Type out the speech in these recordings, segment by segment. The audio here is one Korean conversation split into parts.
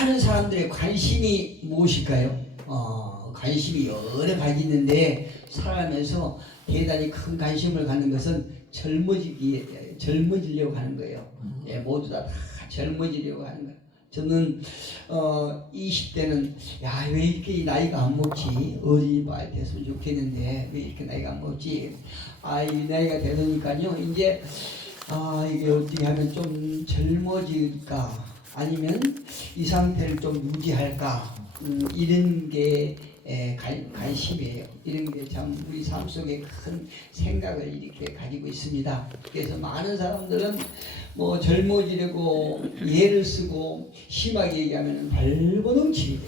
많은 사람들의 관심이 무엇일까요? 관심이 여러 가지 있는데 살아가면서 대단히 큰 관심을 갖는 것은 젊어지려고 하는 거예요. 예, 모두 다 젊어지려고 하는 거예요. 저는 20대는 야, 왜 이렇게 나이가 안 먹지? 어린이집 됐으면 좋겠는데 왜 이렇게 나이가 안 먹지? 이 나이가 되니까요 이제 이게 어떻게 하면 좀 젊어질까 아니면 이 상태를 좀 유지할까 이런 게 관심이에요. 이런 게 참 우리 삶 속에 큰 생각을 이렇게 가지고 있습니다. 그래서 많은 사람들은 뭐 젊어지려고 예를 쓰고 심하게 얘기하면 발버둥치죠.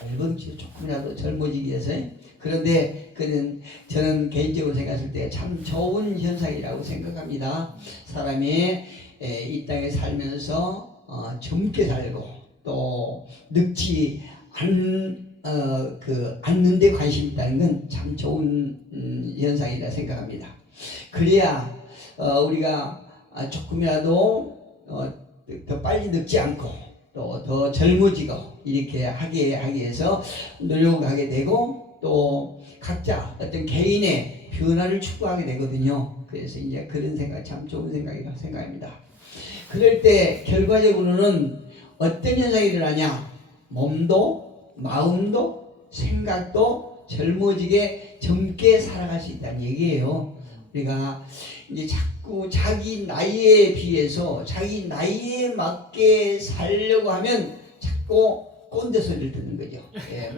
발버둥치죠. 조금이라도 젊어지기 위해서. 그런데 저는 개인적으로 생각했을 때 참 좋은 현상이라고 생각합니다. 사람이 이 땅에 살면서 젊게 살고 또 늙지 않는 데 관심이 있다는 건 참 좋은 현상이라 생각합니다. 그래야 우리가 조금이라도 더 빨리 늙지 않고 또 더 젊어지고 이렇게 하기 위해서 노력하게 되고 또 각자 어떤 개인의 변화를 추구하게 되거든요. 그래서 이제 그런 생각 참 좋은 생각이라고 생각합니다. 그럴 때 결과적으로는 어떤 현상이 일어나냐? 몸도 마음도 생각도 젊어지게 젊게 살아갈 수 있다는 얘기예요. 우리가 이제 자꾸 자기 나이에 비해서 자기 나이에 맞게 살려고 하면 자꾸 꼰대 소리를 듣는 거죠.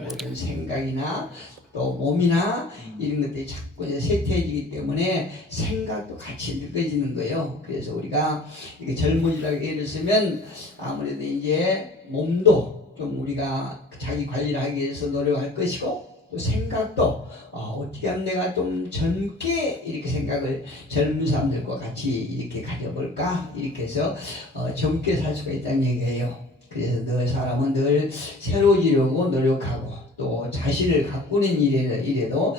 모든 생각이나 또 몸이나 이런 것들이 자꾸 이제 쇠퇴해지기 때문에 생각도 같이 늙어지는 거예요. 그래서 우리가 이렇게 젊어지라고 예를 쓰면 아무래도 이제 몸도 좀 우리가 자기 관리를 하기 위해서 노력할 것이고 또 생각도 어떻게 하면 내가 좀 젊게 이렇게 생각을 젊은 사람들과 같이 이렇게 가져볼까 이렇게 해서 젊게 살 수가 있다는 얘기예요. 그래서 늘 사람은 늘 새로워지려고 노력하고 또 자신을 가꾸는 일에도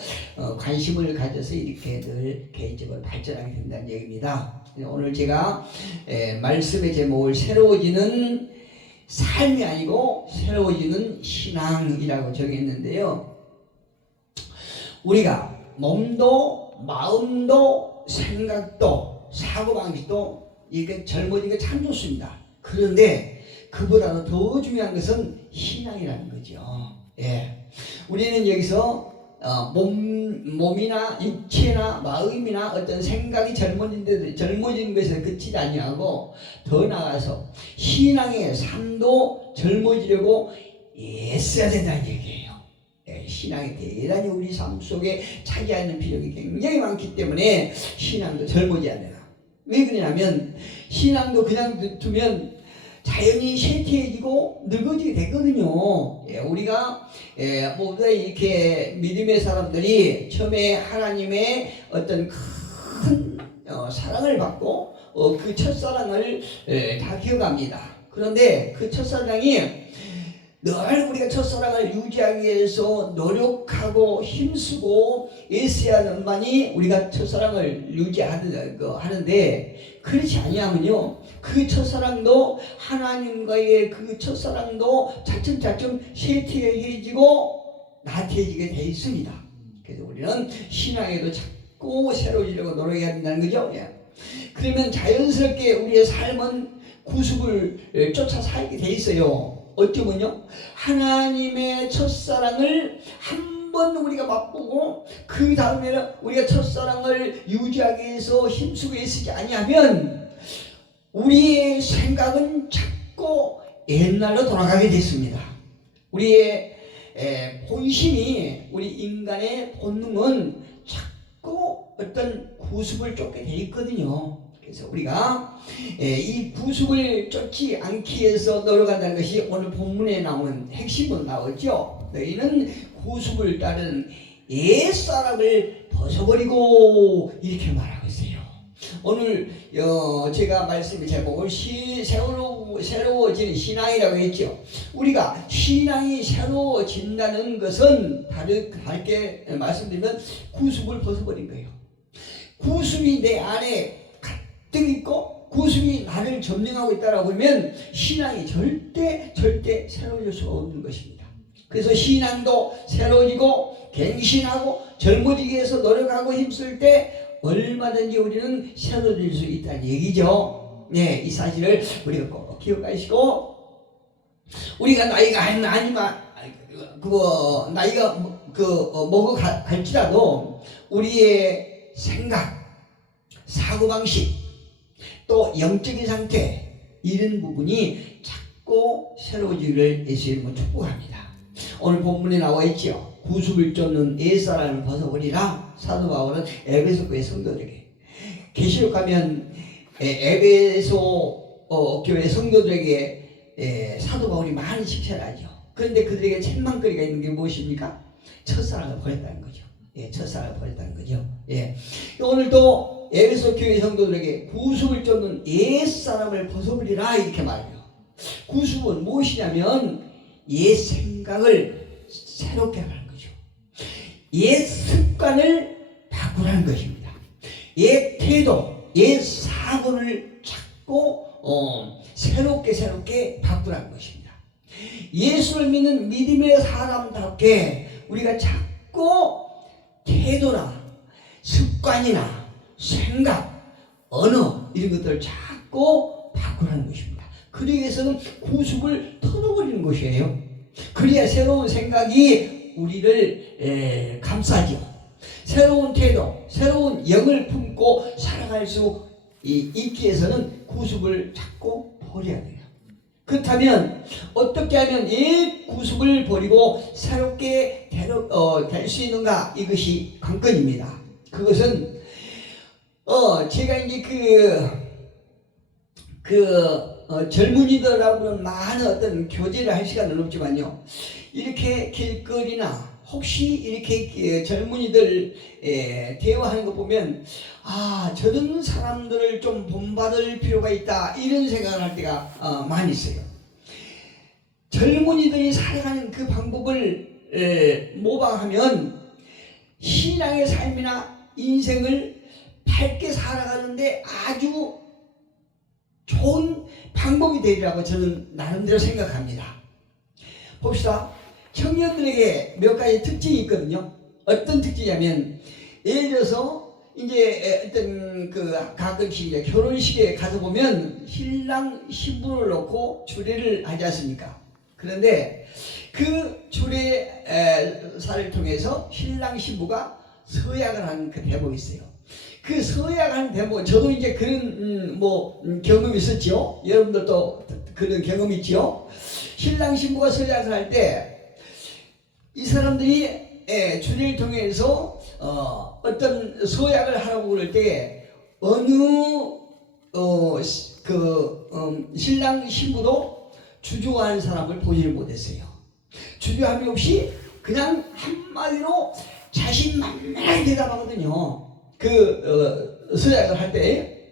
관심을 가져서 이렇게 늘 개인적으로 발전하게 된다는 얘기입니다. 오늘 제가 말씀의 제목을 새로워지는 삶이 아니고 새로워지는 신앙이라고 정했는데요. 우리가 몸도 마음도 생각도 사고방식도 이게 젊어지는 게 참 좋습니다. 그런데 그보다도 더 중요한 것은 신앙이라는 거죠. 우리는 여기서 몸이나 육체나 마음이나 어떤 생각이 젊어지는 것에 그치지 아니하고 더 나아가서 신앙의 삶도 젊어지려고 애써야 된다는 얘기예요. 신앙이 대단히 우리 삶 속에 차지하는 비중이 굉장히 많기 때문에 신앙도 젊어져야 된다. 왜 그러냐면 신앙도 그냥 두면 자연히 쇠퇴해지고 늙어지게 되거든요. 우리가 모두 이렇게 믿음의 사람들이 처음에 하나님의 어떤 큰 사랑을 받고 그 첫사랑을 다 기억합니다. 그런데 그 첫사랑이 늘 우리가 첫사랑을 유지하기 위해서 노력하고 힘쓰고 애써야 하는만이 우리가 첫사랑을 하는데 그렇지 아니하면요 그 첫사랑도 하나님과의 그 첫사랑도 차츰차츰 쇠퇴해지고 나태해지게 돼 있습니다. 그래서 우리는 신앙에도 자꾸 새로워지려고 노력해야 된다는 거죠. 그러면 자연스럽게 우리의 삶은 구속을 쫓아 살게 돼 있어요. 어쩌면요 하나님의 첫사랑을 한번 우리가 맛보고 그 다음에는 우리가 첫사랑을 유지하기 위해서 힘쓰고 애쓰지 아니하면 우리의 생각은 자꾸 옛날로 돌아가게 됐습니다. 우리의 본심이 우리 인간의 본능은 자꾸 어떤 구습을 쫓게 돼 있거든요. 그래서 우리가 이 구습을 쫓지 않기 위해서 노력한다는 것이 오늘 본문에 나오는 핵심으로 나오죠. 너희는 구습을 따르는 옛사람을 벗어버리고 이렇게 말하고 있어요. 오늘 제가 말씀의 제목을 새로워지는 신앙이라고 했죠. 우리가 신앙이 새로워진다는 것은 다르게 말씀드리면 구습을 벗어버린 거예요. 구습이 내 안에 가득 있고 구습이 나를 점령하고 있다라고 하면 신앙이 절대 새로워질 수가 없는 것입니다. 그래서 신앙도 새로워지고 갱신하고 젊어지기 위해서 노력하고 힘쓸 때 얼마든지 우리는 새로워질 수 있다는 얘기죠. 네, 이 사실을 우리가 꼭 기억하시고, 우리가 나이가 아니면 나이가 먹어 갈지라도 우리의 생각, 사고방식, 또 영적인 상태, 이런 부분이 자꾸 새로워지기를 예수의 이름으로 축복합니다. 오늘 본문에 나와 있죠. 구습을 쫓는 옛사람을 벗어버리라. 사도 바울은 에베소 교회 성도들에게, 계시록 가면 에베소 교회 성도들에게 사도 바울이 많은 칭찬을 하죠. 그런데 그들에게 책망거리가 있는 게 무엇입니까? 첫사랑을 버렸다는 거죠. 예, 첫사랑을 버렸다는 거죠. 예. 오늘도 에베소 교회 성도들에게 구습을 쫓는 옛사람을 벗어버리라, 이렇게 말해요. 구습은 무엇이냐면 옛 생각을 새롭게 하는 거죠. 옛 습관을 바꾸라는 것입니다. 옛 태도, 옛 사고를 자꾸 새롭게 바꾸라는 것입니다. 예수를 믿는 믿음의 사람답게 우리가 자꾸 태도나 습관이나 생각, 언어, 이런 것들을 자꾸 바꾸라는 것입니다. 그러기 위해서는 구습을 털어버리는 것이에요. 그래야 새로운 생각이 우리를 감싸죠. 새로운 태도, 새로운 영을 품고 살아갈 수 있기 위해서는 구습을 자꾸 버려야 돼요. 그렇다면 어떻게 하면 이 구습을 버리고 새롭게 될 수 있는가? 이것이 관건입니다. 그것은 제가 이제 젊은이들하고는 많은 어떤 교제를 할 시간은 없지만요, 이렇게 길거리나 혹시 이렇게 젊은이들 대화하는 거 보면, 저런 사람들을 좀 본받을 필요가 있다, 이런 생각을 할 때가 많이 있어요. 젊은이들이 살아가는 그 방법을 모방하면 신앙의 삶이나 인생을 밝게 살아가는데 아주 좋은 방법이 되리라고 저는 나름대로 생각합니다. 봅시다. 청년들에게 몇 가지 특징이 있거든요. 어떤 특징이냐면, 예를 들어서 이제 어떤 가끔씩 이제 결혼식에 가서 보면 신랑 신부를 놓고 주례를 하지 않습니까? 그런데 그 주례사를 통해서 신랑 신부가 서약을 하는 그 대목이 있어요. 그 서약하는 대목, 저도 이제 그런 경험이 있었죠. 여러분들도 그런 경험이 있죠. 신랑 신부가 서약을 할 때 이 사람들이 주례를 통해서 어떤 서약을 하라고 그럴 때 어느 신랑 신부도 주저하는 사람을 보지를 못했어요. 주저함이 없이 그냥 한마디로 자신만만하게 대답하거든요. 서약을 할 때.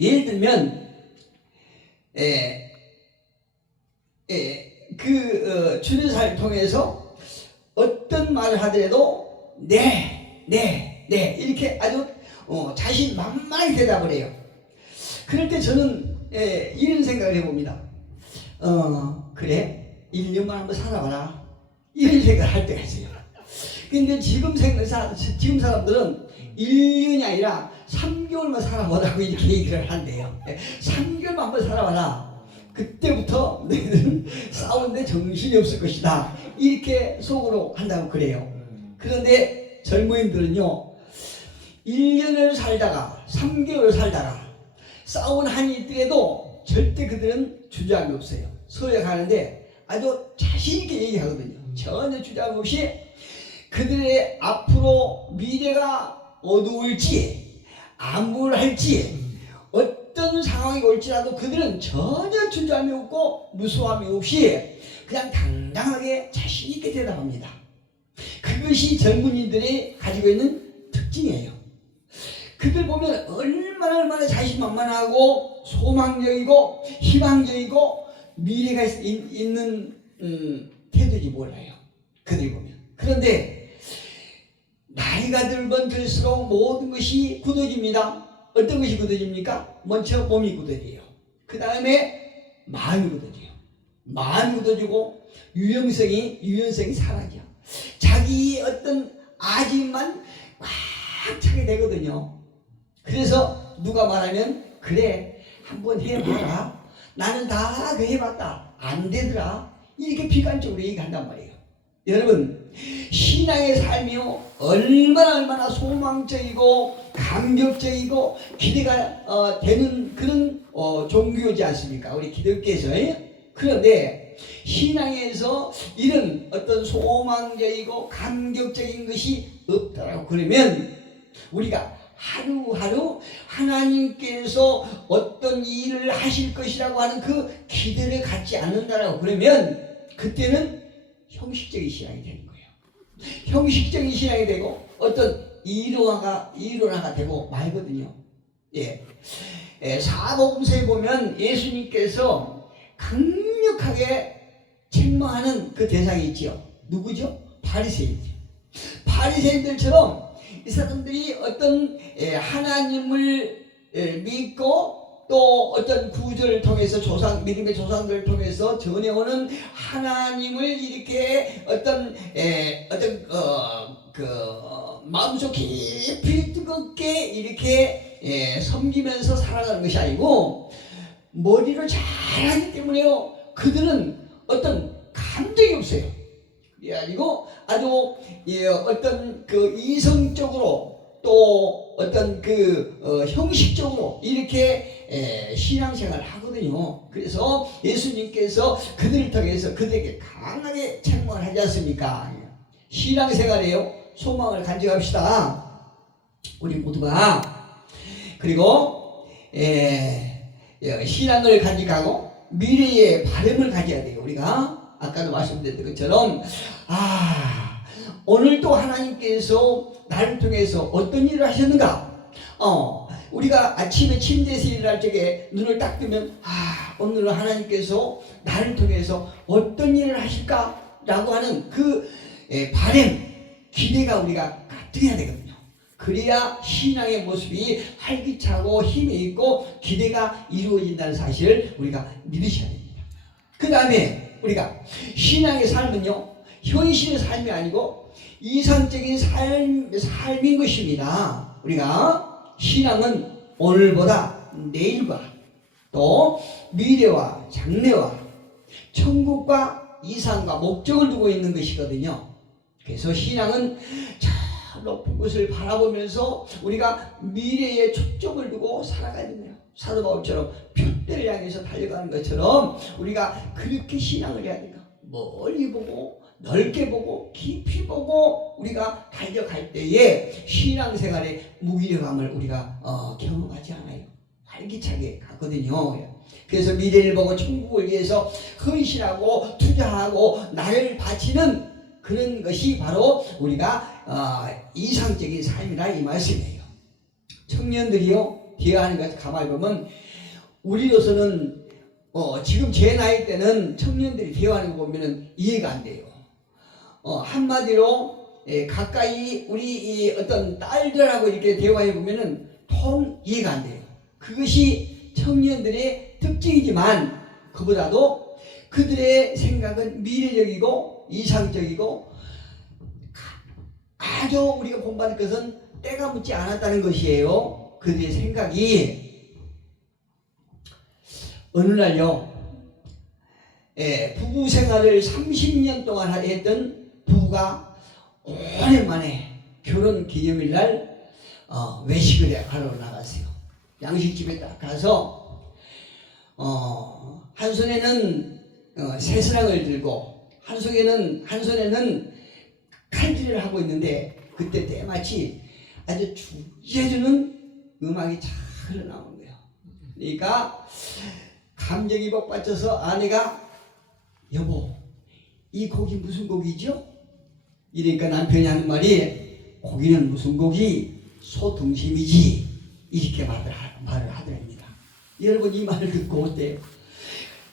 예를 들면 주례사를 통해서 어떤 말을 하더라도 네 이렇게 아주 자신만만하게 대답을 해요. 그럴 때 저는 이런 생각을 해봅니다. 그래? 1년만 한번 살아봐라, 이런 생각을 할 때가 있어요. 근데 지금 사람들은 1년이 아니라 3개월만 살아보라고 이렇게 얘기를 한대요. 3개월만 한번 살아봐라. 그때부터 너희들은 싸우는데 정신이 없을 것이다, 이렇게 속으로 한다고 그래요. 그런데 젊은이들은요, 1년을 살다가 3개월 살다가 싸운 한이 있더라도 절대 그들은 주저함이 없어요. 서약하는데 아주 자신있게 얘기하거든요. 전혀 주저함 없이 그들의 앞으로 미래가 어두울지 암울할지 어떤 상황이 올지라도 그들은 전혀 주저함이 없고 무수함이 없이 그냥 당당하게 자신있게 대답합니다. 그것이 젊은이들이 가지고 있는 특징이에요. 그들 보면 얼마나 자신만만하고 소망적이고 희망적이고 미래가 있는 태도인지 몰라요. 그들 보면. 그런데 나이가 들면 들수록 모든 것이 굳어집니다. 어떤 것이 굳어집니까? 먼저 몸이 굳어져요. 그 다음에 마음이 굳어져요. 마음이 굳어지고 유연성이 사라져. 자기 어떤 아집만 꽉 차게 되거든요. 그래서 누가 말하면 그래 한번 해봐라. 나는 다 그 해봤다. 안 되더라. 이렇게 비관적으로 얘기한단 말이에요. 여러분 신앙의 삶이요 얼마나 소망적이고 감격적이고 기대가 되는 그런 종교지 않습니까? 우리 기독교에서. 그런데 신앙에서 이런 어떤 소망적이고 감격적인 것이 없다라고 그러면 우리가 하루하루 하나님께서 어떤 일을 하실 것이라고 하는 그 기대를 갖지 않는다라고 그러면 그때는 형식적인 신앙이 되는 거예요. 형식적인 신앙이 되고 어떤 이론화가 되고 말거든요. 사복음서에 보면 예수님께서 강력하게 책망하는 그 대상이 있죠. 누구죠? 바리새인들. 바리새인들처럼 이 사람들이 어떤 하나님을 믿고 또 어떤 구절을 통해서 믿음의 조상들을 통해서 전해오는 하나님을 이렇게 마음속 깊이 뜨겁게 이렇게 섬기면서 살아가는 것이 아니고 머리를 잘하기 때문에요. 그들은 어떤 감정이 없어요. 그게 아니고 아주 어떤 그 이성적으로 또 어떤 형식적으로 이렇게 신앙생활을 하거든요. 그래서 예수님께서 그들을 통해서 그들에게 강하게 책망을 하지 않습니까? 신앙생활에요 소망을 간직합시다. 우리 모두가. 그리고 신앙을 간직하고 미래의 바람을 가져야 돼요. 우리가 아까도 말씀드렸던 것처럼 오늘도 하나님께서 나를 통해서 어떤 일을 하셨는가? 우리가 아침에 침대에서 일할 적에 눈을 딱 뜨면 오늘은 하나님께서 나를 통해서 어떤 일을 하실까? 라고 하는 그 바람, 기대가 우리가 가득해야 되거든요. 그래야 신앙의 모습이 활기차고 힘이 있고 기대가 이루어진다는 사실을 우리가 믿으셔야 됩니다. 그 다음에 우리가 신앙의 삶은요 현실의 삶이 아니고 이상적인 삶인 것입니다. 우리가 신앙은 오늘보다 내일과 또 미래와 장래와 천국과 이상과 목적을 두고 있는 것이거든요. 그래서 신앙은 저 높은 곳을 바라보면서 우리가 미래에 초점을 두고 살아가야 됩니다. 사도 바울처럼 표대를 향해서 달려가는 것처럼 우리가 그렇게 신앙을 해야 됩니다. 멀리 보고 넓게 보고 깊이 보고 우리가 달려갈 때에 신앙생활의 무기력함을 우리가 경험하지 않아요. 활기차게 가거든요. 그래서 미래를 보고 천국을 위해서 헌신하고 투자하고 나를 바치는 그런 것이 바로 우리가 이상적인 삶이라 이 말씀이에요. 청년들이요 대화하는 것을 가만히 보면 우리로서는 지금 제 나이 때는 청년들이 대화하는 거 보면 이해가 안 돼요. 한마디로 가까이 우리 어떤 딸들하고 이렇게 대화해 보면은 통 이해가 안 돼요. 그것이 청년들의 특징이지만 그보다도 그들의 생각은 미래적이고 이상적이고 아주 우리가 본받을 것은 때가 묻지 않았다는 것이에요. 그들의 생각이. 어느 날요 부부 생활을 30년 동안 했던 부부가 오랜만에 결혼 기념일 날 외식을 하러 나갔어요. 양식집에 딱 가서 한 손에는 새스랑을 들고 한 손에는 칼질을 하고 있는데 그때 때마치 아주 죽여주는 음악이 잘 흘러나오는 거예요. 그러니까 감정이 복받쳐서 아내가 여보 이 고기 무슨 고기죠? 이러니까 남편이 하는 말이 고기는 무슨 고기? 소 등심이지. 이렇게 말을 하더랍니다. 여러분 이 말을 듣고 어때요?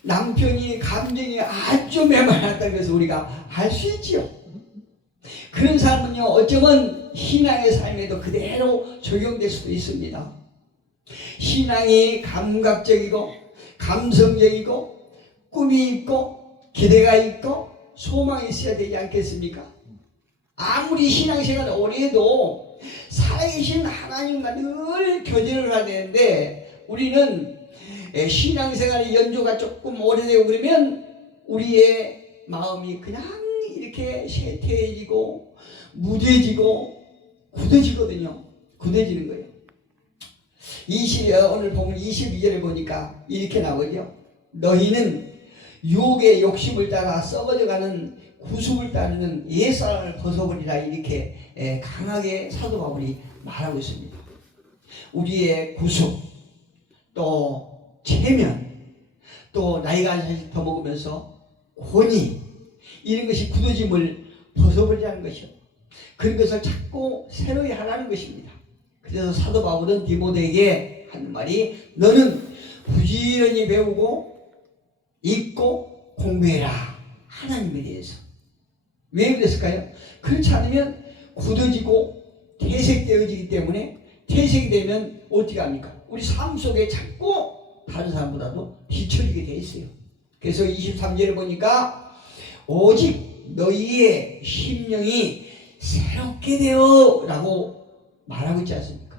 남편이 감정이 아주 메말랐다는 것을 우리가 알 수 있지요. 그런 사람은요 어쩌면 신앙의 삶에도 그대로 적용될 수도 있습니다. 신앙이 감각적이고 감성적이고 꿈이 있고 기대가 있고 소망이 있어야 되지 않겠습니까? 아무리 신앙생활을 오래 해도 살아계신 하나님과 늘 교제를 해야 되는데, 우리는 신앙생활의 연조가 조금 오래되고 그러면 우리의 마음이 그냥 이렇게 쇠퇴해지고 무뎌지고 굳어지거든요. 굳어지는 거예요. 오늘 보면 22절에 보니까 이렇게 나오죠. 너희는 유혹의 욕심을 따라 썩어져가는 구습을 따르는 옛사람을 벗어버리라, 이렇게 강하게 사도 바울이 말하고 있습니다. 우리의 구습, 또 체면, 또 나이가 한씩 더 먹으면서 권위, 이런 것이 굳어짐을 벗어버리라는 것이요. 그런 것을 자꾸 새로이 하라는 것입니다. 그래서 사도 바울은 디모데에게 하는 말이, 너는 부지런히 배우고 읽고 공부해라, 하나님에 대해서. 왜 그랬을까요? 그렇지 않으면 굳어지고 퇴색되어지기 때문에, 퇴색이 되면 어떻게 합니까? 우리 삶 속에 자꾸 다른 사람보다도 뒤처지게 돼 있어요. 그래서 23절에 보니까 오직 너희의 심령이 새롭게 되어 라고 말하고 있지 않습니까?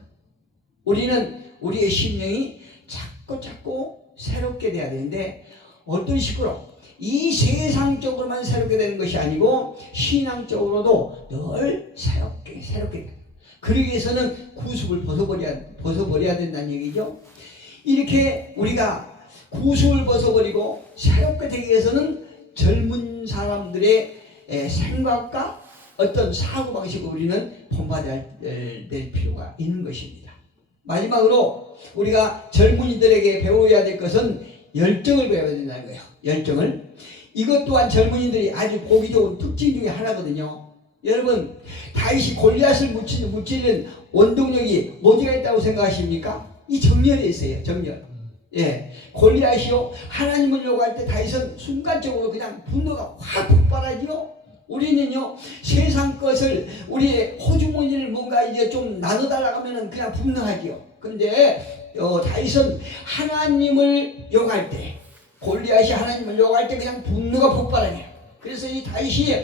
우리는 우리의 심령이 자꾸 새롭게 돼야 되는데, 어떤 식으로 이 세상적으로만 새롭게 되는 것이 아니고 신앙적으로도 늘 새롭게 돼요. 그러기 위해서는 구습을 벗어버려야 된다는 얘기죠. 이렇게 우리가 구습을 벗어버리고 새롭게 되기 위해서는 젊은 사람들의 생각과 어떤 사고방식을 우리는 본받아야 될 필요가 있는 것입니다. 마지막으로 우리가 젊은이들에게 배워야 될 것은 열정을 배워야 된다는 거예요. 열정을. 이것 또한 젊은이들이 아주 보기 좋은 특징 중에 하나거든요. 여러분, 다윗이 골리앗을 무찌르는 원동력이 어디가 있다고 생각하십니까? 이 정열에 있어요. 정열. 골리앗이요, 하나님을 요구할 때 다윗은 순간적으로 그냥 분노가 확 폭발하지요. 우리는요, 세상 것을, 우리의 호주머니를 뭔가 이제 좀 나눠달라고 하면은 그냥 분노하지요. 그런데 다윗은 하나님을 요구할 때, 골리앗이 하나님을 요구할 때 그냥 분노가 폭발하네요. 그래서 이 다윗이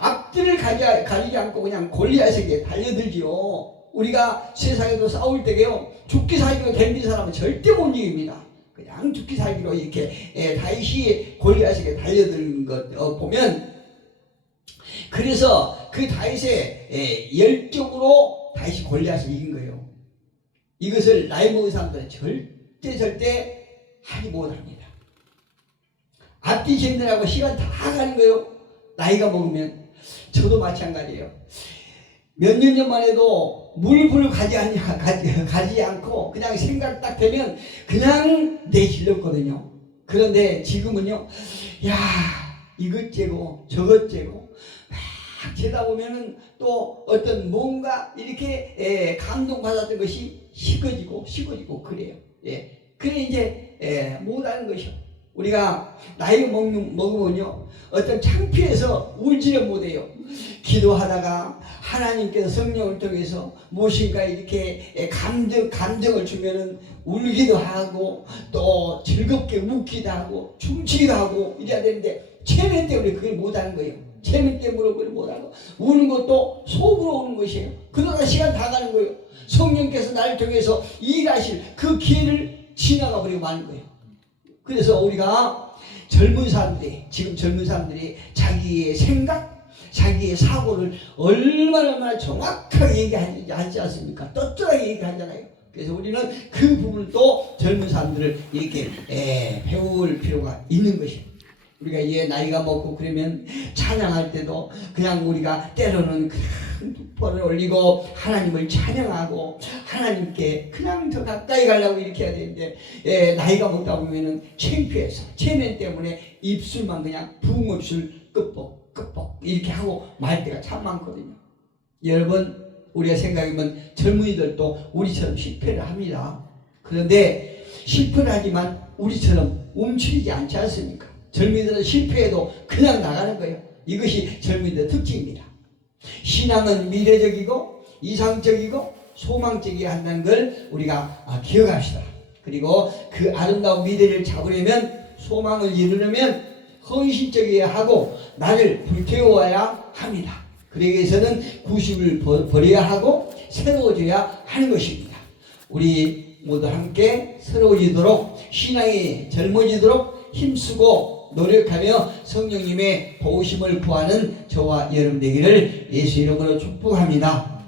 앞뒤를 가리지 않고 그냥 골리앗에게 달려들지요. 우리가 세상에도 싸울 때게요, 죽기 살기로 덤빈 사람은 절대 못 이깁니다. 그냥 죽기 살기로 이렇게 다윗이 골리앗에게 달려드는 것 보면, 그래서 그 다윗의 열정으로 다윗이 골리앗을 이긴 거예요. 이것을 나이 먹은 사람들은 절대 하지 못합니다. 앞뒤 힘들하고 시간 다 가는 거예요. 나이가 먹으면. 저도 마찬가지예요. 몇 년 전만 해도 물불 가지 않고 그냥 생각 딱 되면 그냥 내질렀거든요. 그런데 지금은요, 야, 이것 재고 저것 재고 막 재다 보면은 또 어떤 뭔가 이렇게 감동받았던 것이 식어지고 그래요. 그래 이제 못하는 것이요. 우리가 나이 먹으면요, 어떤 창피해서 울지를 못해요. 기도하다가 하나님께서 성령을 통해서 무엇인가 이렇게 감정을 주면은 울기도 하고 또 즐겁게 웃기도 하고 춤추기도 하고 이래야 되는데, 체면 때문에 그걸 못하는 거예요. 체면 때문에 그걸 못하고, 우는 것도 속으로 우는 것이에요. 그러다 시간 다 가는 거예요. 성령께서 나를 통해서 일하실 그 기회를 지나가 버리고 마는 거예요. 그래서 우리가 지금 젊은 사람들이 자기의 생각, 자기의 사고를 얼마나 정확하게 얘기하지 않습니까? 떳떳하게 얘기하잖아요. 그래서 우리는 그 부분을 또 젊은 사람들을 이렇게 배울 필요가 있는 것입니다. 우리가 나이가 먹고 그러면 찬양할 때도 그냥 우리가 때로는 그냥 뚝벌을 올리고 하나님을 찬양하고 하나님께 그냥 더 가까이 가려고 이렇게 해야 되는데, 나이가 먹다 보면은 창피해서 체면 때문에 입술만 그냥 붕어줄 끄뻑 이렇게 하고 말 때가 참 많거든요. 여러분, 우리가 생각하면 젊은이들도 우리처럼 실패를 합니다. 그런데 실패를 하지만 우리처럼 움츠리지 않지 않습니까? 젊은이들은 실패해도 그냥 나가는 거예요. 이것이 젊은이들의 특징입니다. 신앙은 미래적이고 이상적이고 소망적이게 한다는 걸 우리가 기억합시다. 그리고 그 아름다운 미래를 잡으려면, 소망을 이루려면 헌신적이어야 하고 나를 불태워야 합니다. 그러기 위해서는 구습을 버려야 하고 새로워져야 하는 것입니다. 우리 모두 함께 새로워지도록, 신앙이 젊어지도록 힘쓰고 노력하며 성령님의 도우심을 구하는 저와 여러분 되기를 예수 이름으로 축복합니다.